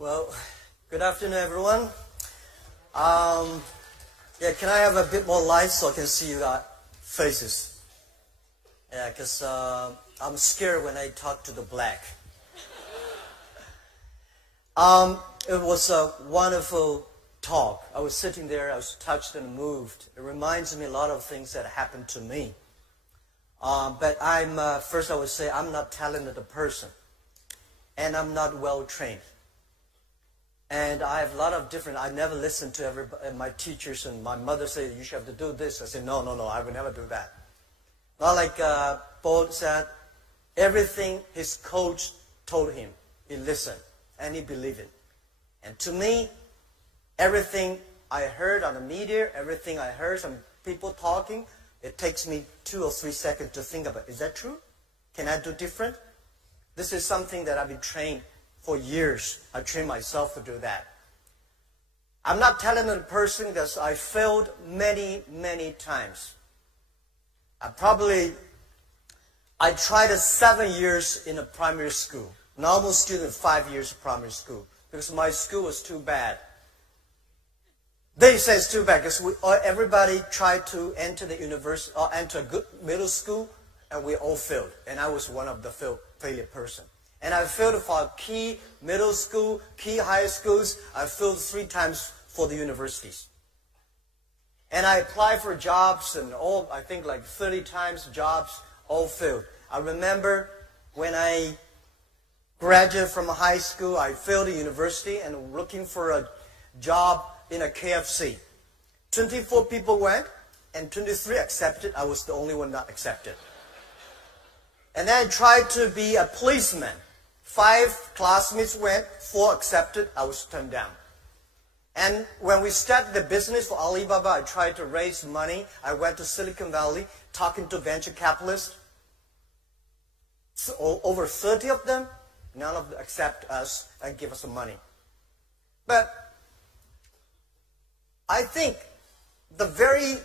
Well, good afternoon, everyone. Can I have a bit more light so I can see your faces? Yeah, because I'm scared when I talk to the black. It was a wonderful talk. I was sitting there, I was touched and moved. It reminds me a lot of things that happened to me. But first I would say I'm not talented a person. And I'm not well trained. And I have a lot of different, I never listen to my teachers, and my mother said, you should have to do this. I said, no, I would never do that. Not like Paul said, everything his coach told him, he listened, and he believed it. And to me, everything I heard on the media, everything I heard from people talking, it takes me 2 or 3 seconds to think about, is that true? Can I do different? This is something that I've been trained for years. I trained myself to do that. I'm not a talented person because I failed many, many times. I tried 7 years in a primary school. Normal student, 5 years of primary school. Because my school was too bad. They say it's too bad because everybody tried to enter the university or enter a good middle school, and we all failed. And I was one of the failure person. And I failed for key middle school, key high schools. I failed 3 times for the universities. And I applied for jobs and I think like 30 times jobs, all failed. I remember when I graduated from high school, I failed the university and looking for a job in a KFC. 24 people went and 23 accepted. I was the only one not accepted. And then I tried to be a policeman. 5 classmates went, 4 accepted, I was turned down. And when we started the business for Alibaba, I tried to raise money. I went to Silicon Valley, talking to venture capitalists. So over 30 of them, none of them accept us and give us some money. But I think the very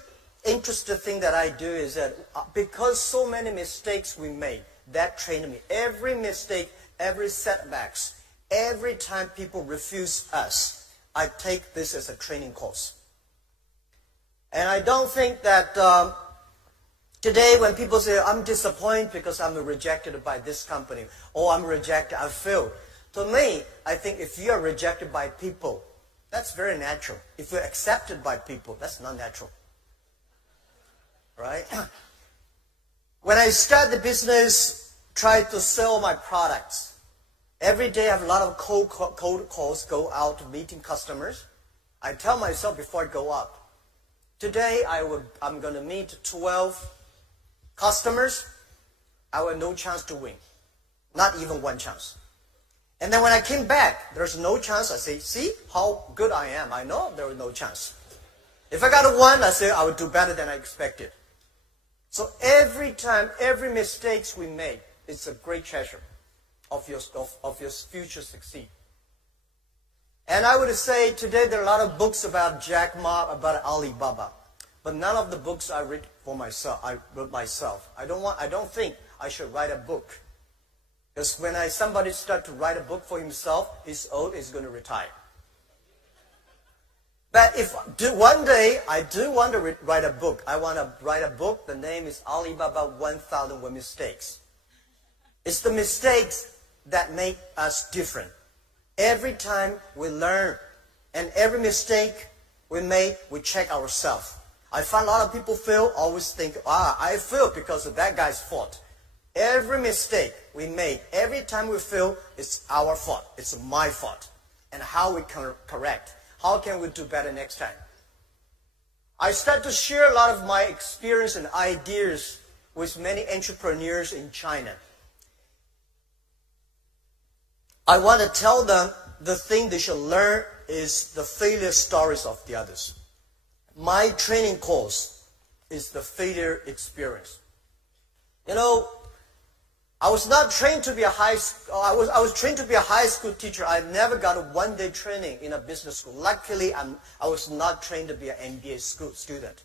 interesting thing that I do is that because so many mistakes we made, that trained me. Every mistake, every setbacks, every time people refuse us, I take this as a training course. And I don't think that today when people say, I'm disappointed because I'm rejected by this company, or I'm rejected, I failed. To me, I think if you are rejected by people, that's very natural. If you're accepted by people, that's not natural. Right? When I started the business, tried to sell my products. Every day I have a lot of cold calls, go out meeting customers. I tell myself before I go up, today I'm going to meet 12 customers. I have no chance to win. Not even 1 chance. And then when I came back, there's no chance. I say, see how good I am. I know there was no chance. If I got a 1, I say I would do better than I expected. So every time, every mistake we make, it's a great treasure of your future succeed. And I would say today there are a lot of books about Jack Ma, about Alibaba. But none of the books I read for myself, I wrote myself. I don't think I should write a book. Because when somebody starts to write a book for himself, he's old, he's going to retire. But if one day I do want to write a book, I want to write a book, the name is Alibaba 1001 Mistakes. It's the mistakes that make us different. Every time we learn, and every mistake we make, we check ourselves. I find a lot of people fail, always think, I failed because of that guy's fault. Every mistake we make, every time we fail, it's our fault. It's my fault. And how we can correct. How can we do better next time? I start to share a lot of my experience and ideas with many entrepreneurs in China. I want to tell them the thing they should learn is the failure stories of the others. My training course is the failure experience. You know, I was not trained to be I was trained to be a high school teacher. I never got a 1-day training in a business school. Luckily, I was not trained to be an MBA student.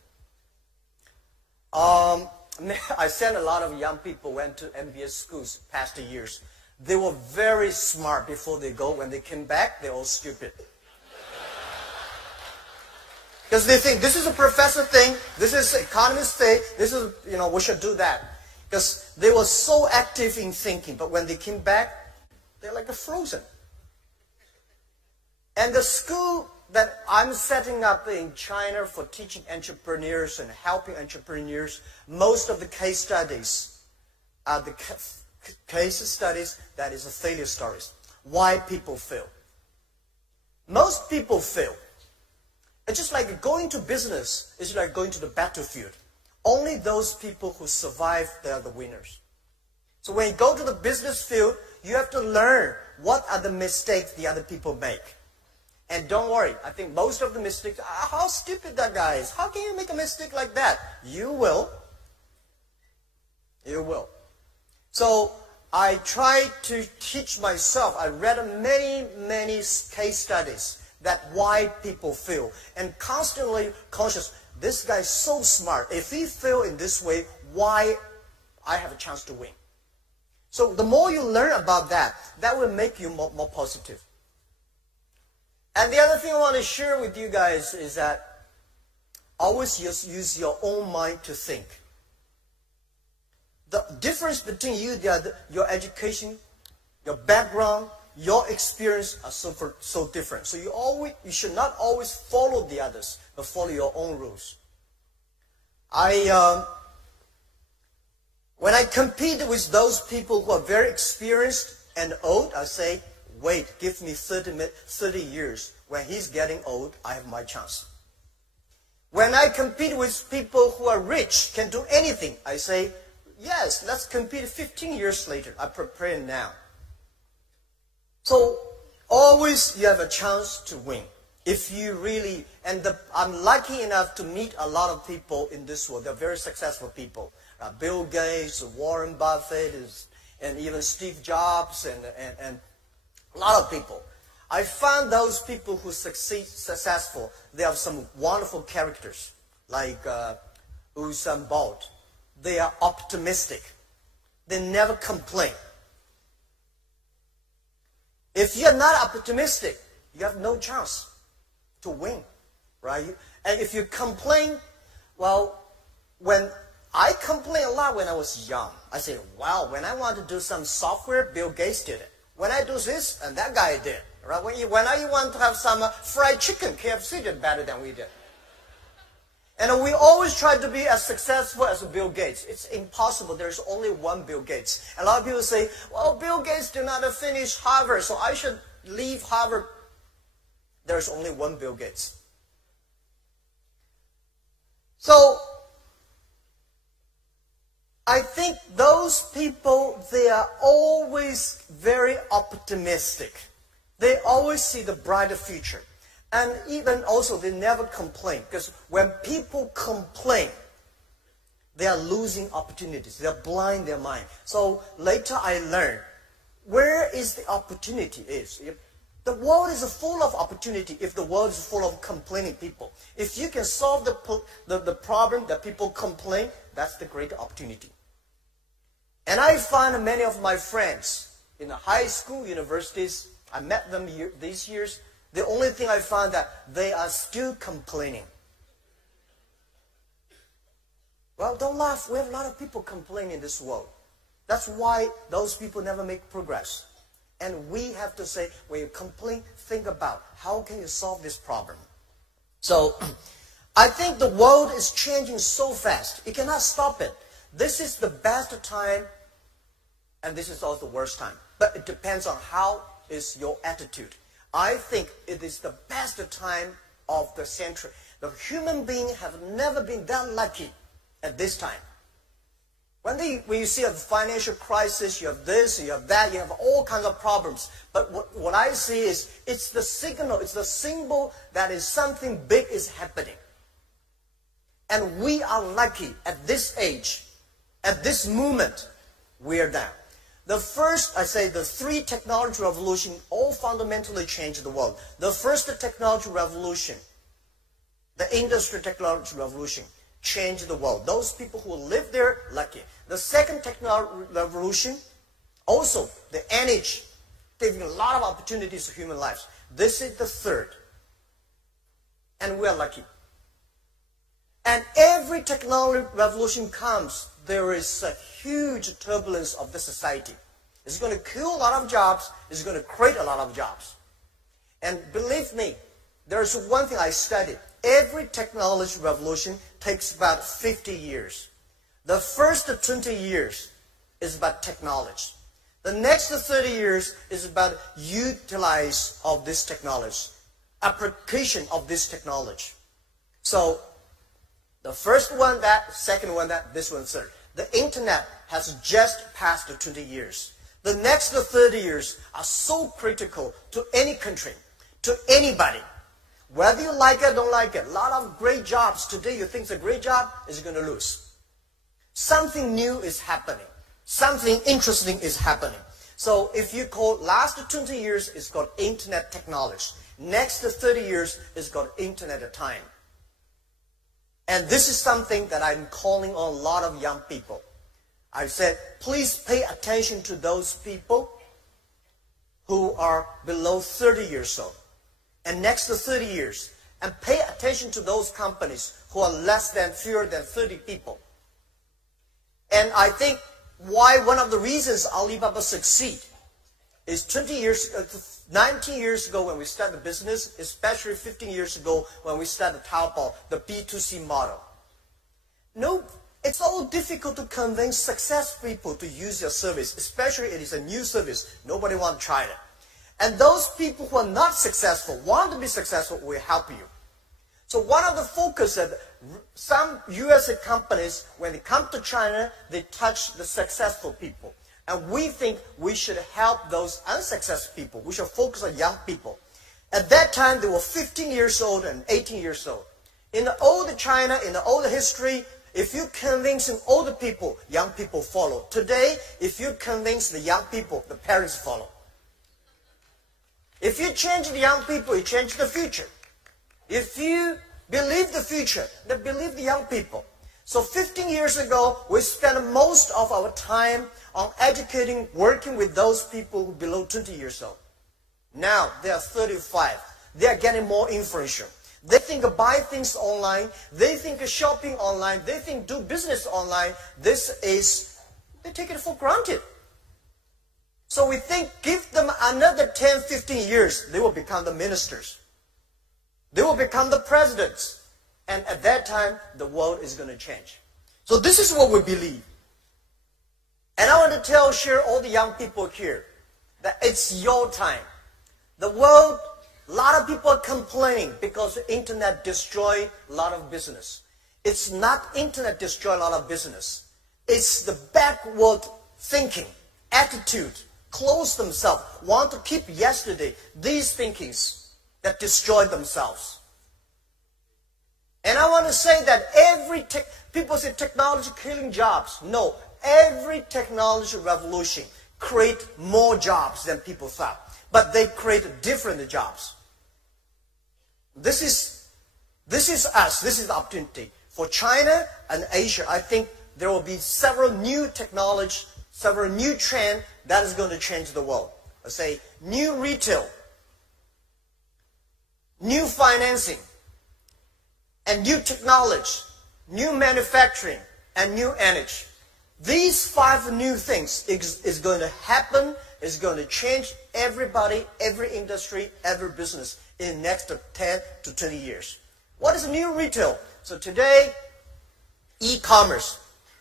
I sent a lot of young people went to MBA schools past the years. They were very smart before they go. When they came back, they're all stupid. Because they think, this is a professor thing, this is economist thing, this is, we should do that. Because they were so active in thinking, but when they came back, they're like frozen. And the school that I'm setting up in China for teaching entrepreneurs and helping entrepreneurs, most of the case studies are the case studies that is the failure stories. Why people fail. Most people fail. It's just like going to business is like going to the battlefield. Only those people who survive, they are the winners. So when you go to the business field, you have to learn what are the mistakes the other people make. And don't worry, I think most of the mistakes, how stupid that guy is. How can you make a mistake like that? You will. You will. So I try to teach myself. I read many case studies that why people fail. And constantly conscious, this guy is so smart. If he fail in this way, why I have a chance to win? So the more you learn about that, that will make you more positive. And the other thing I want to share with you guys is that always use your own mind to think. The difference between you, your education, your background, your experience are so different. So you should not always follow the others, but follow your own rules. When I compete with those people who are very experienced and old, I say, wait, give me 30 years. When he's getting old, I have my chance. When I compete with people who are rich, can do anything, I say, yes, let's compete 15 years later. I prepare now. So always you have a chance to win. If you really, I'm lucky enough to meet a lot of people in this world. They're very successful people. Bill Gates, Warren Buffett, and even Steve Jobs, and a lot of people. I found those people who successful, they have some wonderful characters, like Usain Bolt. They are optimistic. They never complain. If you're not optimistic, you have no chance to win, right? And if you complain, well, when I complained a lot when I was young. I said, wow, when I want to do some software, Bill Gates did it. When I do this, and that guy did. Right? When I want to have some fried chicken, KFC did better than we did. And we always try to be as successful as Bill Gates. It's impossible. There's only one Bill Gates. A lot of people say, well, Bill Gates did not finish Harvard, so I should leave Harvard. There's only one Bill Gates. So I think those people, they are always very optimistic. They always see the brighter future. And even also, they never complain. Because when people complain, they are losing opportunities. They are blind their mind. So later I learned, where is the opportunity is. The world is full of opportunity if the world is full of complaining people. If you can solve the problem that people complain, that's the great opportunity. And I find many of my friends in the high school, universities, I met them these years. The only thing I found that they are still complaining. Well, don't laugh. We have a lot of people complaining in this world. That's why those people never make progress. And we have to say, when you complain, think about how can you solve this problem. So I think the world is changing so fast. You cannot stop it. This is the best time, and this is also the worst time. But it depends on how is your attitude. I think it is the best time of the century. The human beings have never been that lucky at this time. When you see a financial crisis, you have this, you have that, you have all kinds of problems. But what I see is, it's the signal, it's the symbol that is something big is happening. And we are lucky at this age, at this moment, we are down. The first, I say, the three technology revolution all fundamentally changed the world. The first technology revolution, the industry technology revolution, changed the world. Those people who live there, lucky. The second technology revolution Also, the energy, giving a lot of opportunities to human lives. This is the third. And we are lucky. And every technology revolution comes, there is a huge turbulence of the society. It's going to kill a lot of jobs. It's going to create a lot of jobs. And believe me, there's one thing I studied. Every technology revolution takes about 50 years. The first 20 years is about technology. The next 30 years is about utilize of this technology, application of this technology. So the first one, that, second one, that, this one, third. The internet has just passed the 20 years. The next 30 years are so critical to any country, to anybody. Whether you like it or don't like it, a lot of great jobs today you think it's a great job is going to lose. Something new is happening. Something interesting is happening. So if you call last 20 years, it's called internet technology. Next 30 years is called internet time. And this is something that I'm calling on a lot of young people. I said, please pay attention to those people who are below 30 years old. And next to 30 years. And pay attention to those companies who are fewer than 30 people. And I think why one of the reasons Alibaba succeed is 19 years ago when we started the business, especially 15 years ago when we started Taobao, the B2C model. No, it's all difficult to convince successful people to use your service, especially it is a new service. Nobody wants to try it. And those people who are not successful, want to be successful, will help you. So one of the focus that some USA companies, when they come to China, they touch the successful people. And we think we should help those unsuccessful people. We should focus on young people. At that time, they were 15 years old and 18 years old. In the old China, in the old history, if you convince older people, young people follow. Today, if you convince the young people, the parents follow. If you change the young people, you change the future. If you believe the future, then believe the young people. So 15 years ago, we spent most of our time on educating, working with those people who are below 20 years old. Now, they are 35. They are getting more influential. They think of buy things online. They think of shopping online. They think do business online. They take it for granted. So we think give them another 10, 15 years, they will become the ministers. They will become the presidents. And at that time, the world is going to change. So this is what we believe. And I want to share all the young people here that it's your time. The world, a lot of people are complaining because the internet destroyed a lot of business. It's not internet destroy a lot of business. It's the backward thinking, attitude, close themselves, want to keep yesterday, these thinkings that destroy themselves. And I want to say that people say technology killing jobs. No, every technology revolution create more jobs than people thought. But they create different jobs. This is us. This is the opportunity. For China and Asia, I think there will be several new technology, several new trends that is going to change the world. Let's say new retail, new financing, and new technology, new manufacturing, and new energy. These 5 new things is going to happen, is going to change everybody, every industry, every business in the next 10 to 20 years. What is new retail? So today, e-commerce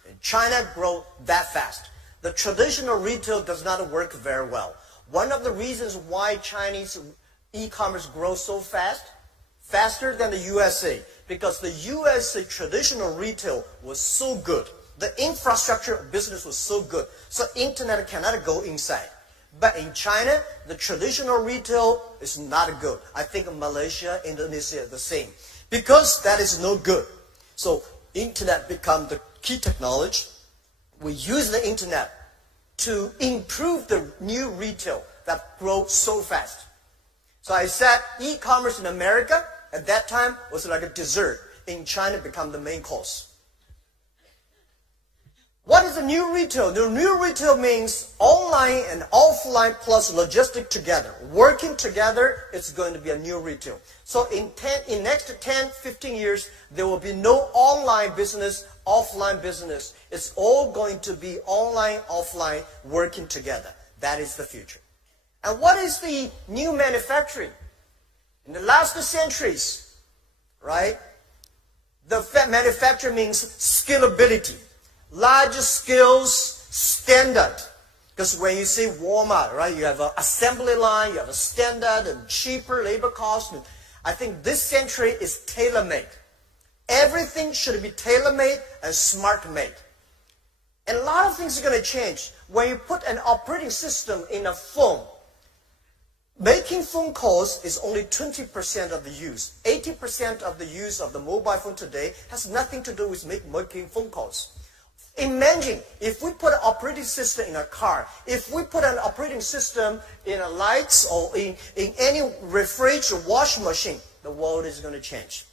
in China grow that fast. The traditional retail does not work very well. One of the reasons why Chinese e-commerce grows so fast, faster than the USA, because the USA traditional retail was so good. The infrastructure of business was so good. So internet cannot go inside. But in China, the traditional retail is not good. I think Malaysia, Indonesia, the same. Because that is no good. So internet become the key technology. We use the internet to improve the new retail that grows so fast. So I said e-commerce in America at that time was like a dessert. In China, become the main course. What is the new retail? The new retail means online and offline plus logistic together. Working together, it's going to be a new retail. So in next 10, 15 years, there will be no online business, offline business. It's all going to be online, offline, working together. That is the future. And what is the new manufacturing? In the last centuries, right? The manufacturing means scalability. Large scales, standard. Because when you see Walmart, right, you have an assembly line, you have a standard and cheaper labor cost. And I think this century is tailor-made. Everything should be tailor-made and smart-made. And a lot of things are going to change. When you put an operating system in a phone, making phone calls is only 20% of the use. 80% of the use of the mobile phone today has nothing to do with making phone calls. Imagine if we put an operating system in a car, if we put an operating system in a lights or in any refrigerator or washing machine, the world is going to change.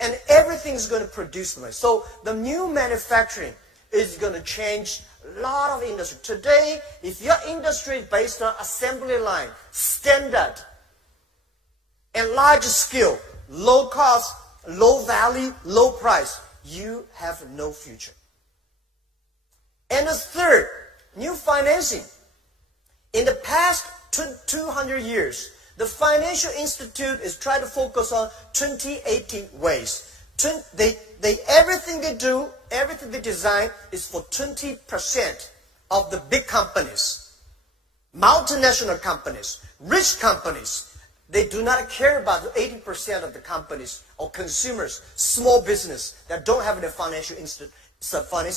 And everything is going to produce money. So the new manufacturing is going to change a lot of industry. Today, if your industry is based on assembly line, standard, and large scale, low cost, low value, low price, you have no future. And the third, new financing. In the past 200 years, the financial institute is trying to focus on 20-80 ways. Everything they do, everything they design is for 20% of the big companies, multinational companies, rich companies. They do not care about the 80% of the companies or consumers, small business that don't have the financial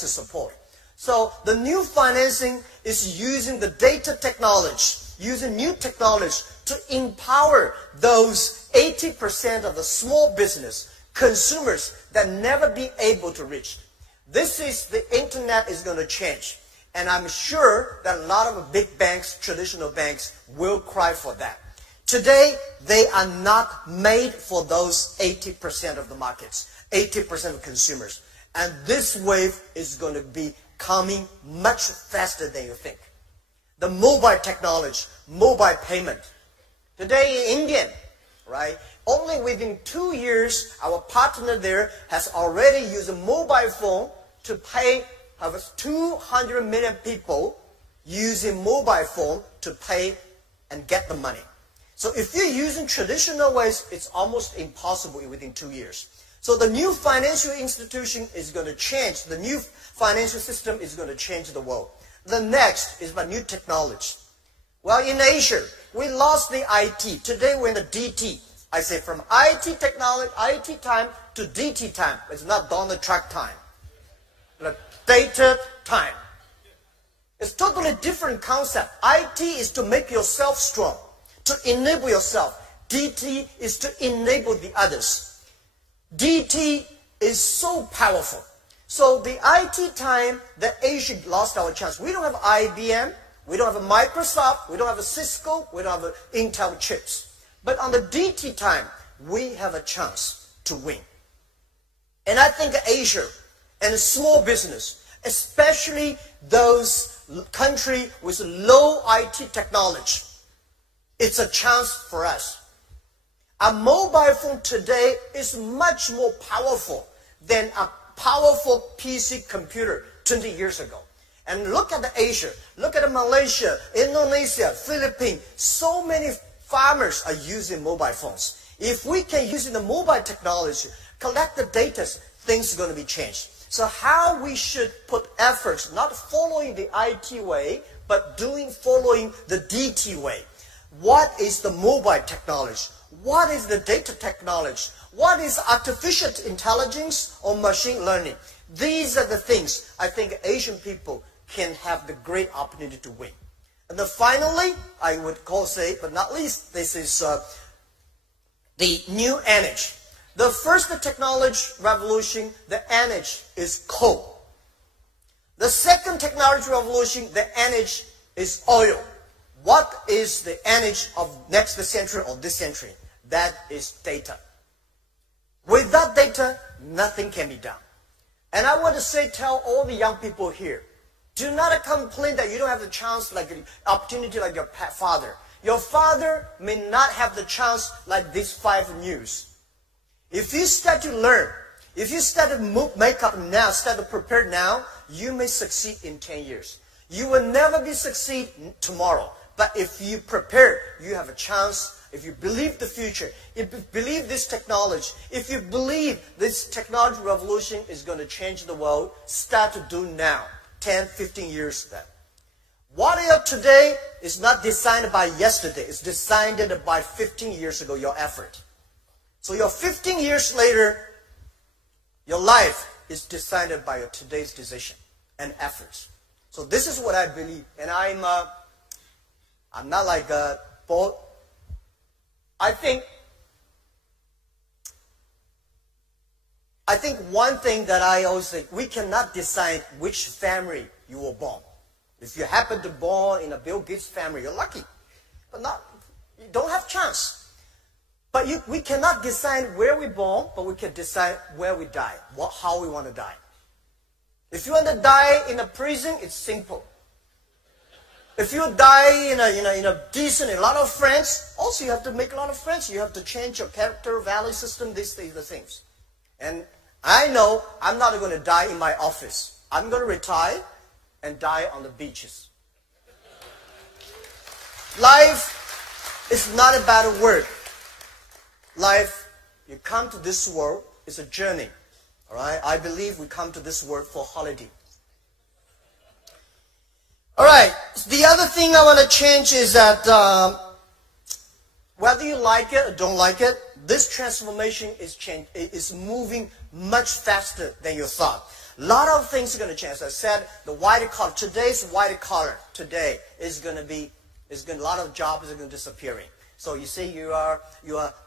support. So the new financing is using the data technology, using new technology to empower those 80% of the small business, consumers that never be able to reach. This is the internet is going to change. And I'm sure that a lot of big banks, traditional banks, will cry for that. Today, they are not made for those 80% of the markets, 80% of consumers. And this wave is going to be coming much faster than you think. The mobile technology, mobile payment. Today in India, right, only within 2 years, our partner there has already used a mobile phone to pay 200 million people using mobile phone to pay and get the money. So if you're using traditional ways, it's almost impossible within 2 years. So the new financial institution is going to change. The new financial system is going to change the world. The next is about new technology. Well, in Asia, we lost the IT. Today we're in the DT. I say from IT technology, IT time to DT time. It's not Donald Trump time. Like data time. It's totally different concept. IT is to make yourself strong, to enable yourself. DT is to enable the others. DT is so powerful. So the IT time that Asia lost our chance. We don't have IBM, we don't have a Microsoft, we don't have a Cisco, we don't have a Intel chips. But on the DT time, we have a chance to win. And I think Asia and small business, especially those countries with low IT technology, it's a chance for us. A mobile phone today is much more powerful than a powerful PC computer 20 years ago. And look at Asia, look at Malaysia, Indonesia, Philippines. So many farmers are using mobile phones. If we can use the mobile technology, collect the data, things are going to be changed. So how we should put efforts, not following the IT way, but following the DT way. What is the mobile technology? What is the data technology? What is artificial intelligence or machine learning? These are the things I think Asian people can have the great opportunity to win. And then finally, I would say, but not least, this is the new energy. The first technology revolution, the energy is coal. The second technology revolution, the energy is oil. What is the energy of next century or this century? That is data. Without data, nothing can be done. And I want to tell all the young people here, Do not complain that you don't have the chance, like opportunity like your father. Your father may not have the chance like these 5 news. If you start to learn, if you start to make up now, start to prepare now, you may succeed in 10 years. You will never be succeed tomorrow. But if you prepare, you have a chance. If you believe the future, if you believe this technology, if you believe this technology revolution is going to change the world, start to do now. 10, 15 years then. What you are today is not designed by yesterday. It's designed by 15 years ago, your effort. So your 15 years later, your life is designed by your today's decision and efforts. So this is what I believe. And I'm not like a bold. I think one thing that I always think, we cannot decide which family you were born. If you happen to be born in a Bill Gates family, you're lucky. But you don't have chance. But we cannot decide where we're born, but we can decide where we die, how we want to die. If you want to die in a prison, it's simple. If you die in a decent, a lot of friends, also you have to make a lot of friends. You have to change your character, value system, these things. And I know I'm not going to die in my office. I'm going to retire and die on the beaches. Life is not about work. Life, you come to this world, is a journey. All right? I believe we come to this world for holiday. All right. The other thing I want to change is that whether you like it or don't like it, this transformation is moving much faster than you thought. A lot of things are going to change. As I said, the white collar, today's white collar today is going to be, a lot of jobs are going to disappearing. So you see, you are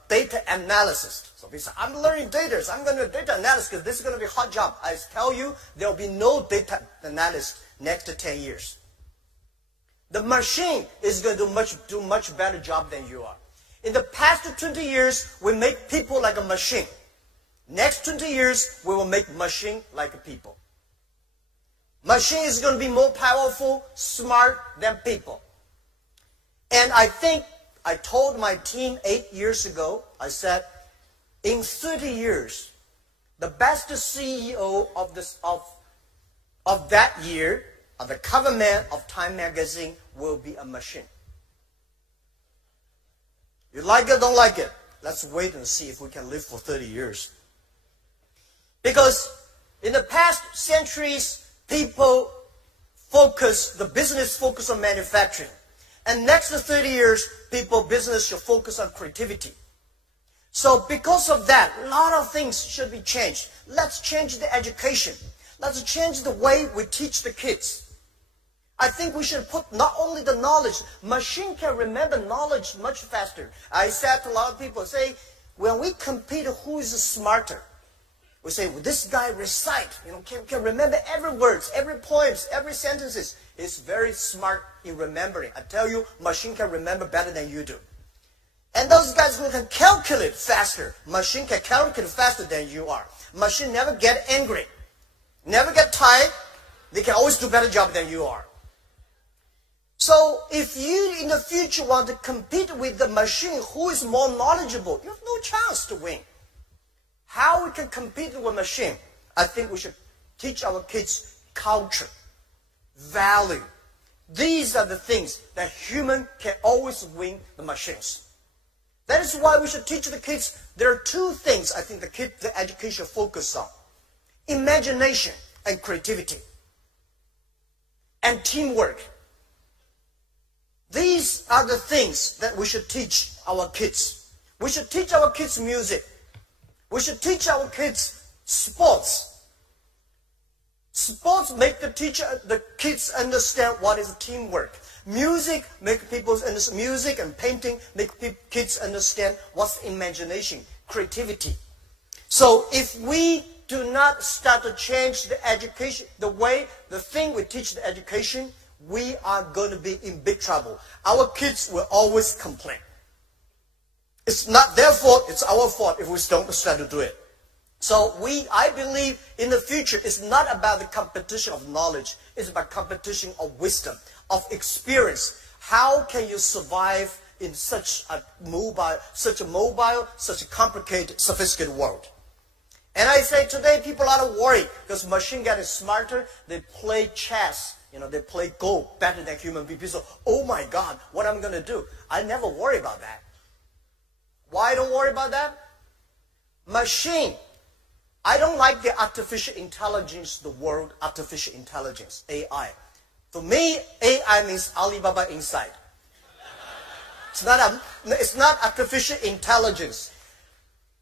data analysis. So we say, I'm learning data. So I'm going to do data analysis because this is going to be a hot job. I tell you, there will be no data analyst next to 10 years. The machine is going to do much better job than you are. In the past 20 years, we make people like a machine. Next 20 years, we will make machine like a people. Machine is going to be more powerful, smart than people. And I think I told my team 8 years ago, I said, in 30 years, the best CEO of that year, of the cover man of Time magazine, will be a machine. You like it, don't like it? Let's wait and see if we can live for 30 years. Because in the past centuries, people the business focus on manufacturing. And next 30 years, business should focus on creativity. So because of that, a lot of things should be changed. Let's change the education. Let's change the way we teach the kids. I think we should put not only the knowledge, machine can remember knowledge much faster. I said to a lot of people, say, when we compete who is smarter, we say, well, this guy recite, can remember every words, every poems, every sentences. He's very smart in remembering. I tell you, machine can remember better than you do. And those guys who can calculate faster, machine can calculate faster than you are. Machine never get angry, never get tired. They can always do a better job than you are. So if you in the future want to compete with the machine who is more knowledgeable, you have no chance to win. How we can compete with a machine? I think we should teach our kids culture, value. These are the things that human can always win the machines. That is why we should teach the kids. There are two things I think the education focus on: imagination and creativity, and teamwork. These are the things that we should teach our kids. We should teach our kids music. We should teach our kids sports. Sports make the kids understand what is teamwork. Music make people understand. Music and painting make kids understand what's imagination, creativity. So if we do not start to change the education, the thing we teach the education, we are going to be in big trouble. Our kids will always complain. It's not their fault, it's our fault if we don't start to do it. So I believe in the future, it's not about the competition of knowledge. It's about competition of wisdom, of experience. How can you survive in such a mobile, such a complicated, sophisticated world? And I say today people are worried because machine getting smarter. They play chess, they play Go better than human beings. So, oh my God, what am I going to do? I never worry about that. Why I don't worry about that? Machine. I don't like the artificial intelligence, the word artificial intelligence, AI. For me, AI means Alibaba inside. It's not artificial intelligence.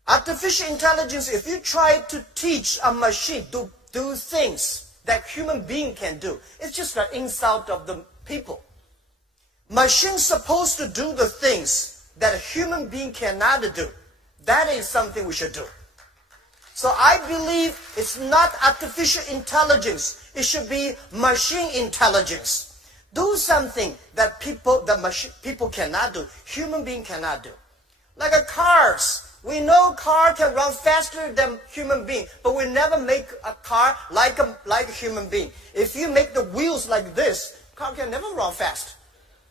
Artificial intelligence, if you try to teach a machine to do things that human being can do, it's just an insult of the people. Machine's supposed to do the things that a human being cannot do. That is something we should do. So I believe it's not artificial intelligence. It should be machine intelligence. Do something that people cannot do, human being cannot do. Like a cars. We know car can run faster than human being, but we never make a car like a human being. If you make the wheels like this, car can never run fast.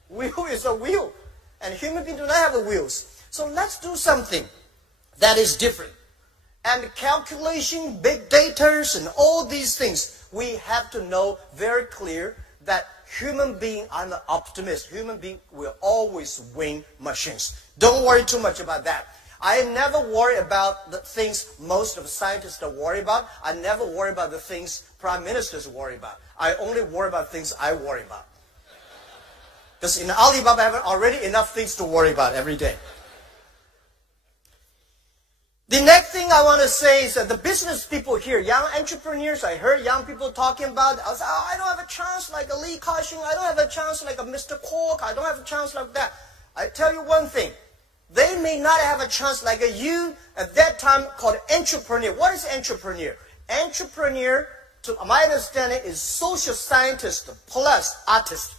Wheel is a wheel, and human beings do not have wheels. So let's do something that is different. And calculation, big data, and all these things, we have to know very clear that human being, I'm an optimist, human being will always win machines. Don't worry too much about that. I never worry about the things most of the scientists are worried about. I never worry about the things prime ministers worry about. I only worry about things I worry about. Because in Alibaba, I have already enough things to worry about every day. The next thing I want to say is that the business people here, young entrepreneurs, I heard young people talking about, I was, I don't have a chance like a Lee Ka-shing, I don't have a chance like a Mr. Kwok, I don't have a chance like that. I tell you one thing, they may not have a chance like you at that time called entrepreneur. What is entrepreneur? Entrepreneur, to my understanding, is social scientist plus artist.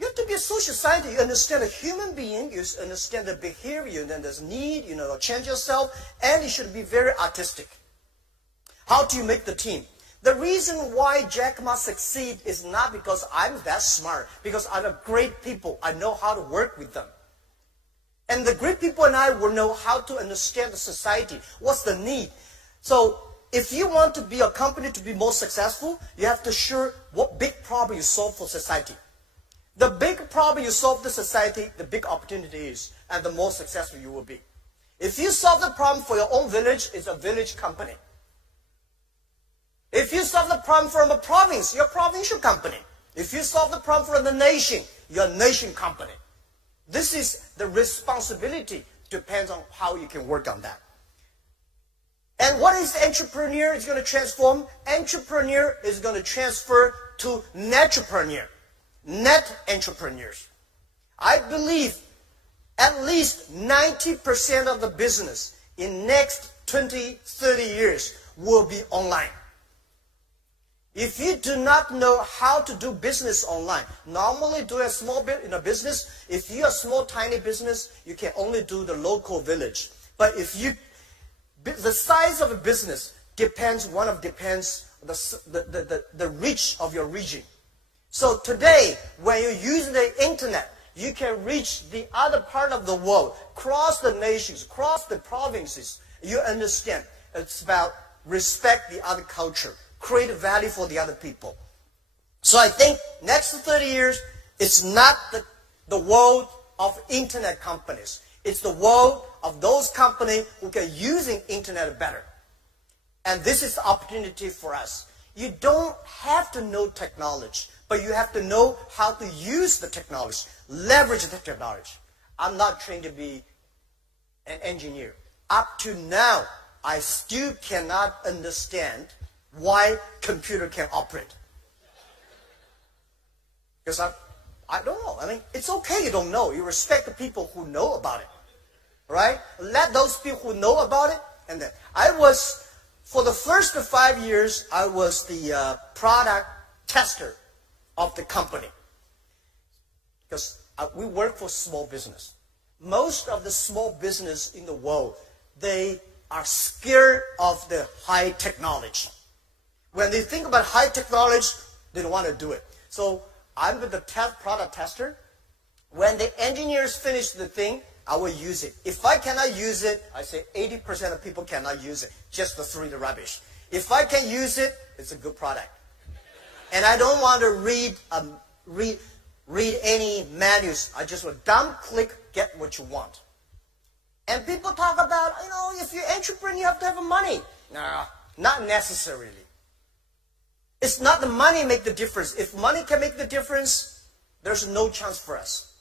You have to be a social scientist. You understand a human being. You understand the behavior. Then there's need, to change yourself. And you should be very artistic. How do you make the team? The reason why Jack Ma succeed is not because I'm that smart. Because I'm a great people. I know how to work with them. And the great people and I will know how to understand the society. What's the need? So if you want to be a company to be more successful, you have to sure what big problem you solve for society. The big problem you solve the society, the big opportunity is, and the more successful you will be. If you solve the problem for your own village, it's a village company. If you solve the problem from a province, you're a provincial company. If you solve the problem for the nation, you're a nation company. This is the responsibility, depends on how you can work on that. And what is the entrepreneur is going to transform? Entrepreneur is going to transfer to netrepreneur. Net entrepreneurs. I believe at least 90% of the business in next 20, 30 years will be online. If you do not know how to do business online, normally do a small bit in a business. If you're a small, tiny business, you can only do the local village. But if the size of a business depends the reach of your region. So today, when you use the internet, you can reach the other part of the world, cross the nations, cross the provinces. You understand. It's about respect the other culture, create value for the other people. So I think next 30 years, it's not the world of internet companies. It's the world of those companies who can use internet better. And this is the opportunity for us. You don't have to know technology, but you have to know how to use the technology, leverage the technology. I'm not trained to be an engineer. Up to now, I still cannot understand why computer can operate. Because I don't know. I mean, it's okay you don't know. You respect the people who know about it. Right? Let those people who know about it. And then for the first 5 years, I was the product tester of the company. Because we work for small business. Most of the small business in the world, they are scared of the high technology. When they think about high technology, they don't want to do it. So I'm the product tester. When the engineers finish the thing, I will use it. If I cannot use it, I say 80% of people cannot use it, just to throw the rubbish. If I can use it, it's a good product. And I don't want to read any manuals. I just will dump, click, get what you want. And people talk about, if you're an entrepreneur, you have to have money. No, not necessarily. It's not the money make the difference. If money can make the difference, there's no chance for us.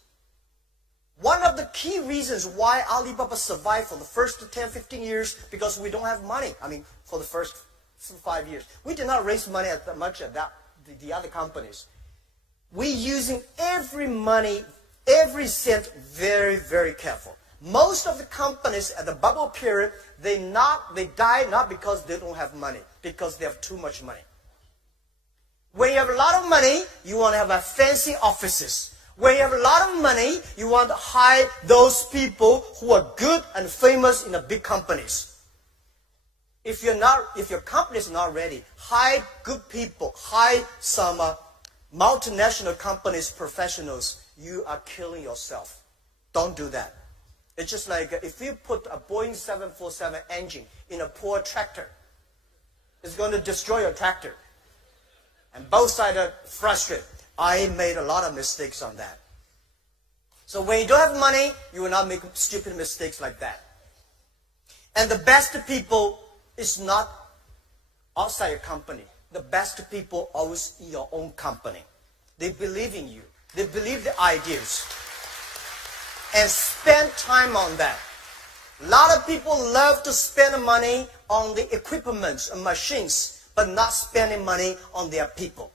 One of the key reasons why Alibaba survived for the first 10, 15 years, because we don't have money. For the first 5 years. We did not raise money as much as the other companies. We using every cent very, very careful. Most of the companies at the bubble period, they die not because they don't have money, because they have too much money. When you have a lot of money, you want to have fancy offices. When you have a lot of money, you want to hire those people who are good and famous in the big companies. If your company is not ready, hire good people, hire some multinational companies, professionals. You are killing yourself. Don't do that. It's just like if you put a Boeing 747 engine in a poor tractor, it's going to destroy your tractor. And both sides are frustrated. I made a lot of mistakes on that. So when you don't have money, you will not make stupid mistakes like that. And the best people is not outside your company. The best people are always in your own company. They believe in you. They believe the ideas. And spend time on that. A lot of people love to spend money on the equipment and machines, but not spending money on their people.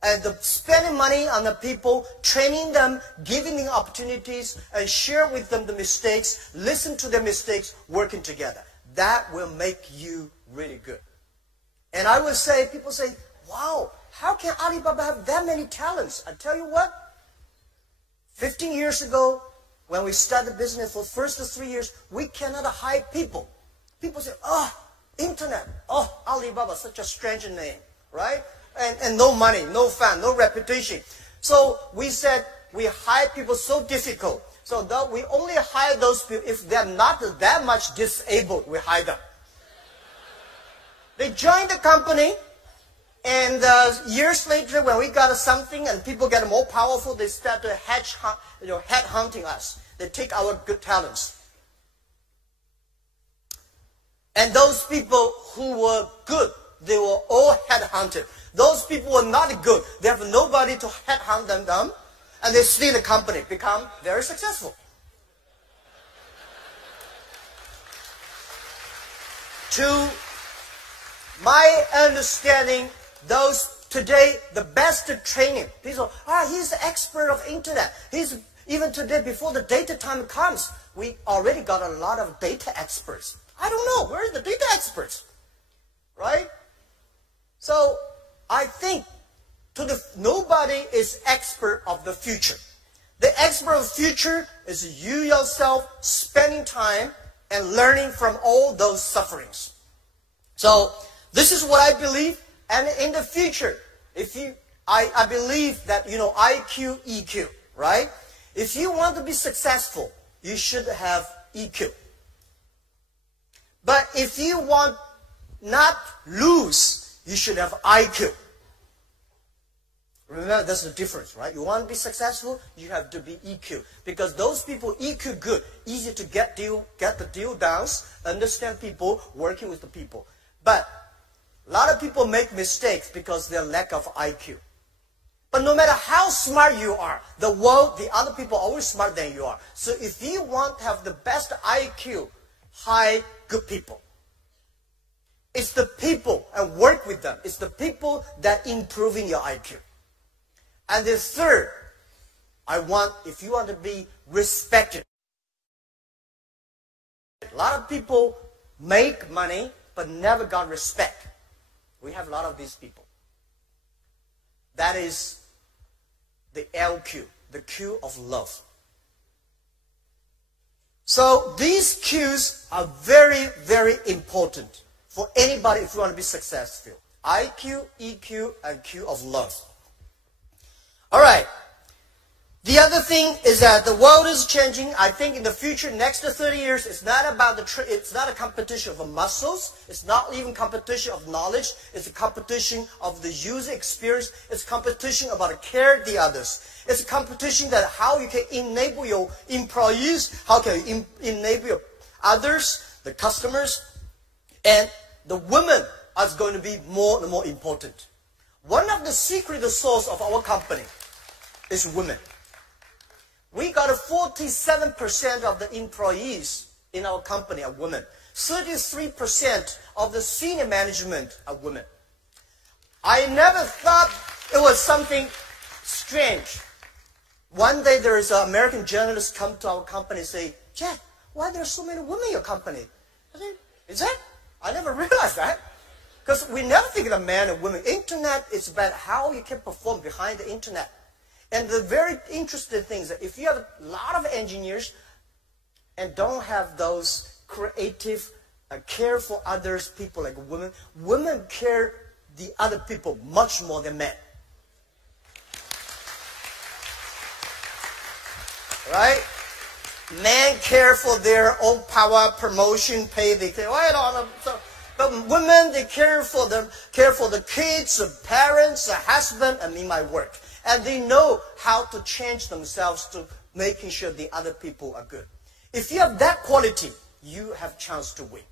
And spending money on the people, training them, giving them opportunities, and share with them the mistakes, listen to their mistakes, working together. That will make you really good. And I will say, people say, wow, how can Alibaba have that many talents? I tell you what, 15 years ago, when we started business for the first 3 years, we cannot hire people. People say, internet, Alibaba, such a strange name, right? And no money, no fun, no reputation. So we said we hire people so difficult. So that we only hire those people if they're not that much disabled, we hire them. They join the company, and years later when we got something and people get more powerful, they start to head hunting us. They take our good talents. And those people who were good, they were all headhunted. Those people were not good. They have nobody to headhunt them, and they stay in the company, become very successful. To my understanding, those today, the best training, people, he's the expert of internet. Even today, before the data time comes, we already got a lot of data experts. I don't know, where are the data experts? Right? So, I think nobody is expert of the future. The expert of the future is you yourself spending time and learning from all those sufferings. So this is what I believe. And in the future, I believe that, IQ, EQ, right? If you want to be successful, you should have EQ. But if you want not lose, you should have IQ. Remember, that's the difference, right? You want to be successful, you have to be EQ. Because those people, EQ good, easy to get the deal done, understand people, working with the people. But a lot of people make mistakes because of their lack of IQ. But no matter how smart you are, the other people are always smarter than you are. So if you want to have the best IQ, hire good people. It's the people, and work with them. It's the people that improving your IQ. And the third, if you want to be respected. A lot of people make money, but never got respect. We have a lot of these people. That is the LQ, the Q of love. So these Qs are very, very important for anybody if you want to be successful. IQ, EQ, and Q of love. All right. The other thing is that the world is changing. I think in the future, next to 30 years, it's not about it's not a competition of muscles. It's not even competition of knowledge. It's a competition of the user experience. It's competition about care the others. It's a competition that how you can enable your employees, how can you enable your others, the customers, and the women are going to be more and more important. One of the secret source of our company is women. We got 47% of the employees in our company are women. 33% of the senior management are women. I never thought it was something strange. One day there is an American journalist come to our company and say, Jack, why there are so many women in your company? I said, is that? I never realized that. Because we never think of men and women. Internet is about how you can perform behind the internet. And the very interesting thing is that if you have a lot of engineers and don't have those creative, care for others, people like women, women care the other people much more than men. Right? Men care for their own power, promotion, pay. They care, but women, they care for the kids, the parents, the husband, and in my work. And they know how to change themselves to making sure the other people are good. If you have that quality, you have a chance to win.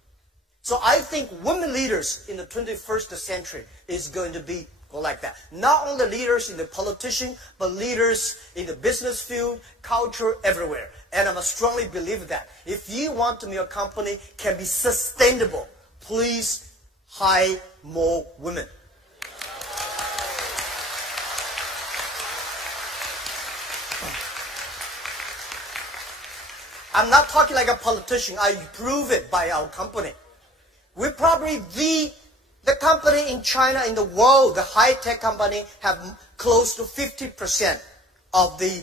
So I think women leaders in the 21st century is going to be like that. Not only leaders in the politician, but leaders in the business field, culture, everywhere. And I strongly believe that. If you want to make your company can be sustainable, please hire more women. I'm not talking like a politician. I prove it by our company. We're probably the company in China, in the world, the high-tech company, have close to 50% of the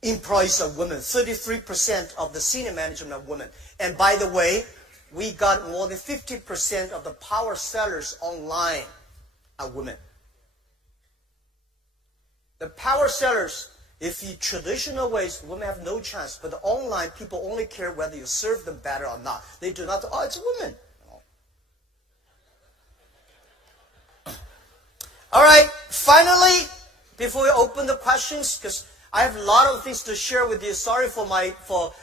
employees are women. 33% of the senior management are women. And by the way, we got more than 50% of the power sellers online are women. The power sellers, if you traditional ways, women have no chance. But the online, people only care whether you serve them better or not. They do not, oh, it's a woman. All right, finally, before we open the questions, because I have a lot of things to share with you. Sorry for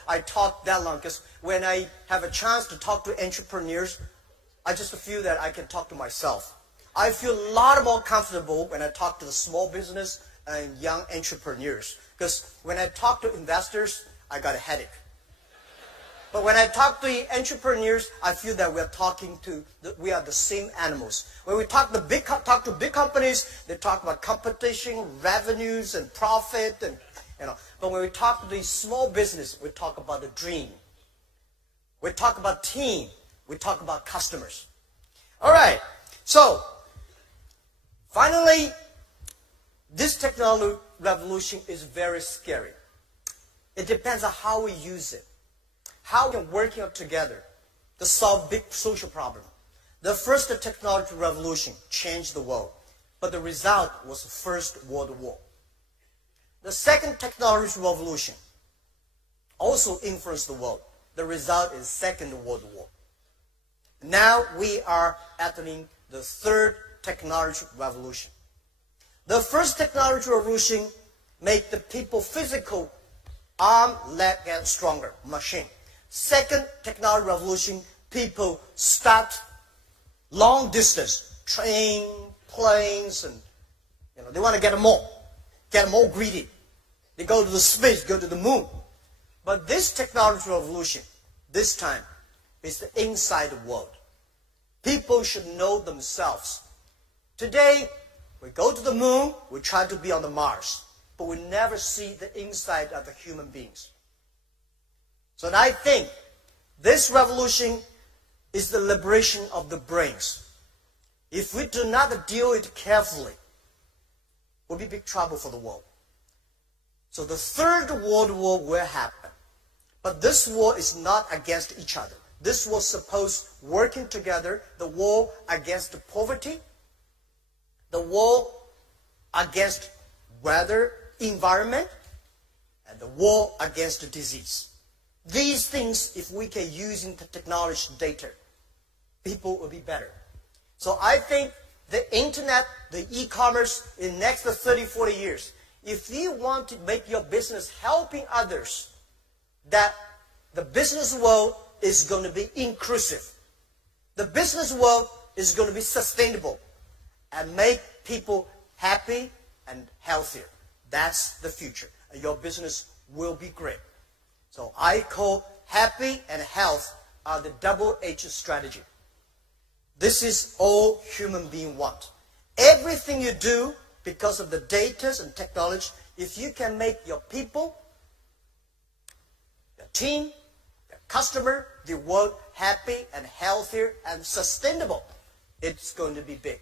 I talked that long, because when I have a chance to talk to entrepreneurs, I just feel that I can talk to myself. I feel a lot more comfortable when I talk to the small business and young entrepreneurs. Because when I talk to investors, I got a headache. But when I talk to entrepreneurs, I feel that we are the same animals. When we talk to big companies, they talk about competition, revenues, and profit, and But when we talk to the small business, we talk about the dream. We talk about team. We talk about customers. All right. So finally, this technology revolution is very scary. It depends on how we use it. How we can work together to solve big social problems. The first technology revolution changed the world, but the result was the First World War. The second technology revolution also influenced the world. The result is Second World War. Now we are entering the third technology revolution. The first technology revolution made the people physical, arm, leg, and stronger, machine. Second technology revolution, people start long distance, train, planes, and they want to get more greedy. They go to the space, go to the moon. But this technology revolution, this time, is the inside world. People should know themselves. Today, we go to the moon, we try to be on the Mars, but we never see the inside of the human beings. So I think this revolution is the liberation of the brains. If we do not deal with it carefully, we'll be in big trouble for the world. So the Third World War will happen. But But this world is not against each other. This world supposed working together, the war against poverty, the war against weather, environment, and the war against the disease. These things, if we can use in the technology data, people will be better. So I think the internet, the e-commerce in the next 30, 40 years, if you want to make your business helping others, that the business world is going to be inclusive. The business world is going to be sustainable and make people happy and healthier. That's the future. And your business will be great. So I call happy and health are the double-edged strategy. This is all human beings want. Everything you do, because of the data and technology, if you can make your people, your team, your customer, the world happy and healthier and sustainable, it's going to be big.